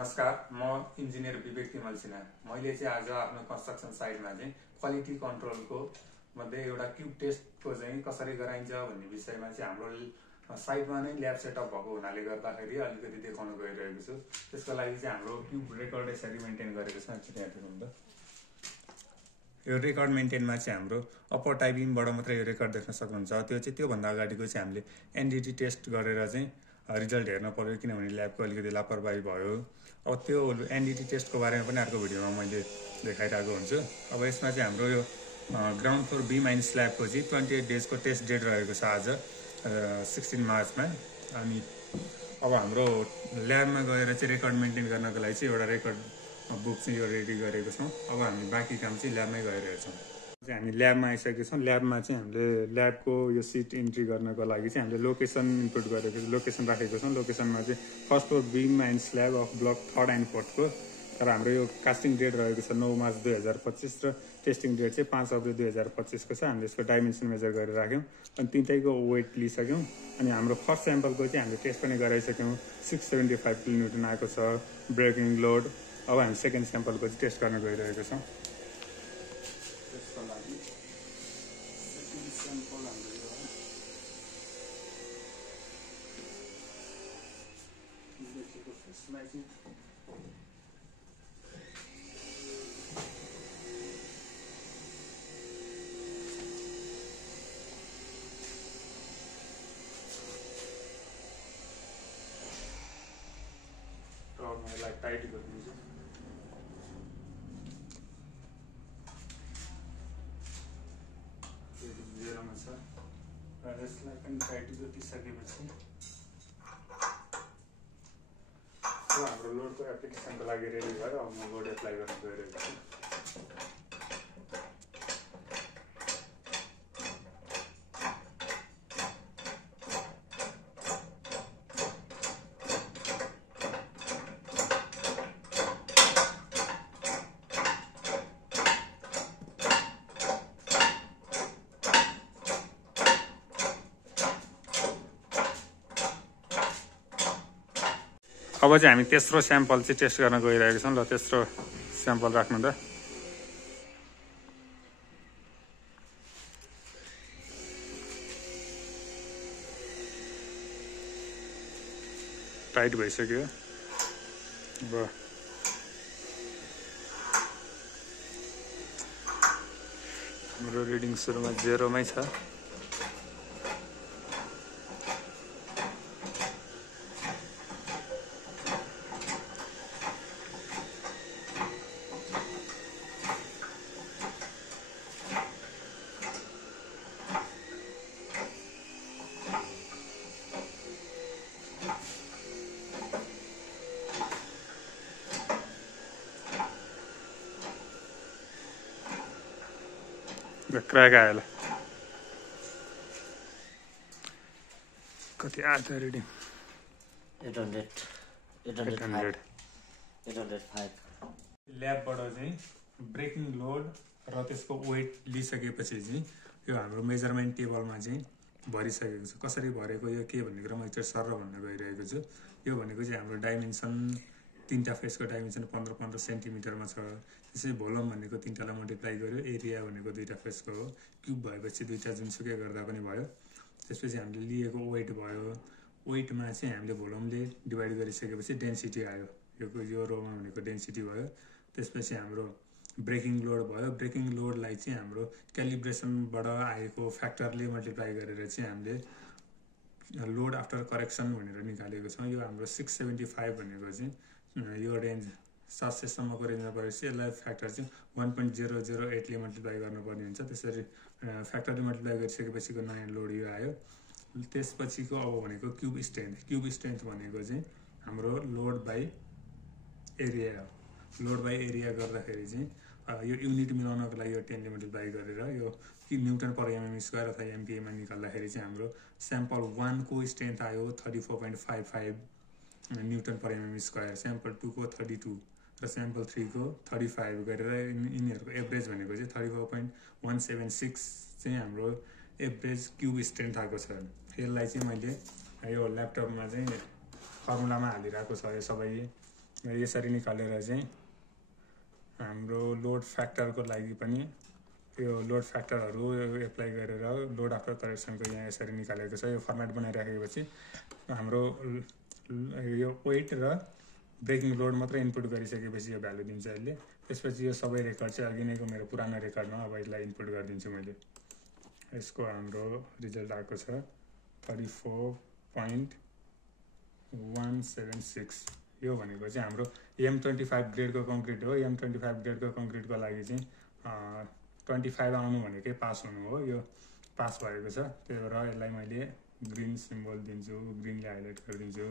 नमस्कार, म इन्जिनियर विवेक तिमल सिन्हा। मैले चाहिँ आज आफ्नो कन्स्ट्रक्सन साइटमा चाहिँ क्वालिटी कन्ट्रोलको मध्ये एउटा क्युब टेस्टको चाहिँ कसरी गराइन्छ भन्ने विषयमा चाहिँ हाम्रो साइटमा नै ल्याब सेटअप भएको हुनाले गर्दाखेरि अलिकति देखाउन गइरहेको छु। त्यसको लागि चाहिँ हाम्रो क्युब रेकर्ड यसरी मेन्टेन गरेको छ। एकचोटि यहाँ हेर्नु त। यो रेकर्ड मेन्टेनमा चाहिँ हाम्रो अप्पर टाइपिङबाट मात्रै यो रेकर्ड देख्न सक्नुहुन्छ। त्यो चाहिँ त्योभन्दा अगाडिको चाहिँ हामीले एनडिटी टेस्ट गरेर चाहिँ रिजल्ट हेर्न पर्यो, किनभने ल्याबको अलिकति लापरवाही भयो। अब त्यो एनडिटी टेस्टको बारेमा पनि अर्को भिडियोमा मैले देखाइरहेको हुन्छु। अब यसमा चाहिँ हाम्रो यो ग्राउन्ड फ्लोर बी माइन स्ल्याबको चाहिँ 28 डेजको टेस्ट डेट रहेको छ आज 16 मार्चमा। अनि अब हाम्रो ल्याबमा गएर चाहिँ रेकर्ड मेन्टेन गर्नको लागि चाहिँ एउटा रेकर्ड बुक चाहिँ यो रेडी गरेको छौँ। अब हामी बाँकी काम चाहिँ ल्याबमै गरिरहेछौँ। हामी ल्याबमा आइसकेको छौँ। ल्याबमा चाहिँ हामीले ल्याबको यो सिट इन्ट्री गर्नको लागि चाहिँ हामीले लोकेसन इनपुट गरेको लोकेसन राखेको छौँ। लोकेसनमा चाहिँ first floor beam and slab of block 3rd and 4th को। तर हाम्रो यो कास्टिङ डेट रहेको छ 9 मार्च 2025 र टेस्टिङ डेट चाहिँ 5 अप्रिल 2025 को छ। हामीले यसको डाइमेन्सन मेजर गरेर राख्यौँ अनि तिनटैको वेट लिइसक्यौँ। अनि हाम्रो फर्स्ट स्याम्पलको चाहिँ हामीले टेस्ट पनि गराइसक्यौँ। 675 किलोन्युटन आएको छ ब्रेकिङ लोड। अब हामी सेकेन्ड स्याम्पलको चाहिँ टेस्ट गर्न गइरहेको छौँ। त्यसको लागि सेकेन्ड स्याम्पल हाम्रो यो देखिएको फेसलाई चाहिँ टर्नलाई टाइट गरिदिन्छु। जेरोमा छ र यसलाई पनि टाइट जोतिसकेपछि हाम्रो लोडको एप्लिकेसनको लागि रेडी भयो। अब म लोड एप्लाई गर्न गइरहेको छु। अब चाहिँ हामी तेस्रो स्याम्पल चाहिँ टेस्ट गर्न गइरहेको छौँ। ल तेस्रो स्याम्पल राख्नु त। टाइट भइसक्यो। अब हाम्रो रिडिङ सुरुमा जेरोमै छ। क्र्याक आयो ल। कति आयो त रिडिङ? 800। ल्याबबाट चाहिँ ब्रेकिङ लोड र त्यसको वेट लिइसकेपछि चाहिँ यो हाम्रो मेजरमेन्ट टेबलमा चाहिँ भरिसकेको छ। कसरी भरेको यो के भन्ने कुरा म एकचोटि सर भन्न गइरहेको छु। यो भनेको चाहिँ हाम्रो डाइमेन्सन तीनटा फेसको डाइमेन्सन 15-15 सेन्टिमिटरमा छ। त्यसै भोल्युम भनेको तीनटालाई मल्टिप्लाई गर्यो, एरिया भनेको दुईटा फेसको हो। क्युब भएपछि दुईटा जुनसुकै गर्दा पनि भयो। त्यसपछि हामीले लिएको वेट भयो। वेटमा चाहिँ हामीले भोल्युमले डिभाइड गरिसकेपछि डेन्सिटी आयो। यो रोमा भनेको डेन्सिटी भयो। त्यसपछि हाम्रो ब्रेकिङ लोड भयो। ब्रेकिङ लोडलाई चाहिँ हाम्रो क्यालिब्रेसनबाट आएको फ्याक्टरले मल्टिप्लाई गरेर चाहिँ हामीले लोड आफ्टर करेक्सन भनेर निकालेको छौँ। यो हाम्रो 675 भनेको चाहिँ यो रेन्ज 700सम्मको रेन्जमा परेपछि यसलाई फ्याक्टर चाहिँ 1.008ले मल्टिप्लाई गर्नुपर्ने हुन्छ। त्यसरी फ्याक्टरले मल्टिप्लाई गरिसकेपछिको नयाँ लोड यो आयो। त्यसपछिको अब भनेको क्युब स्ट्रेन्थ। क्युब स्ट्रेन्थ भनेको चाहिँ हाम्रो लोड बाई एरिया हो। लोड बाई एरिया गर्दाखेरि चाहिँ यो युनिट मिलाउनको लागि यो 10ले मल्टिप्लाई गरेर यो न्युटन पर एमएम स्क्वायर अथवा एमपिएमा निकाल्दाखेरि चाहिँ हाम्रो स्याम्पल 1 को स्ट्रेन्थ आयो 34.55 न्युटन पर एमएम स्क्वायर, स्याम्पल 2 को 32 र स्याम्पल 3 को 35 गरेर यिनीहरूको एभरेज भनेको चाहिँ 34.176 चाहिँ हाम्रो एभरेज क्युब स्ट्रेन्थ आएको छ। यसलाई चाहिँ मैले यो ल्यापटपमा चाहिँ फर्मुलामा हालिरहेको छ। यो सबै यसरी निकालेर चाहिँ हाम्रो लोड फ्याक्टरको लागि पनि यो लोड फ्याक्टरहरू एप्लाई गरेर लोड आफ्टर करेक्सनको यहाँ यसरी निकालेको छ। यो फर्मेट बनाइराखेपछि हाम्रो यो वेट र ब्रेकिङ लोड मात्र इनपुट गरिसकेपछि यो भ्यालु दिन्छ यसले। त्यसपछि यो सबै रेकर्ड चाहिँ अघि नैको मेरो पुरानो रेकर्डमा अब यसलाई इनपुट गरिदिन्छु मैले। यसको हाम्रो रिजल्ट आएको छ 34.176। यो भनेको चाहिँ हाम्रो M25 ग्रेडको कङ्क्रिट हो। M25 ग्रेडको कङ्क्रिटको लागि चाहिँ 25 आउनु भनेकै पास हुनु हो। यो पास भएको छ, त्यही भएर यसलाई मैले ग्रिन सिम्बल दिन्छु, ग्रिनले हाइलाइट गरिदिन्छु।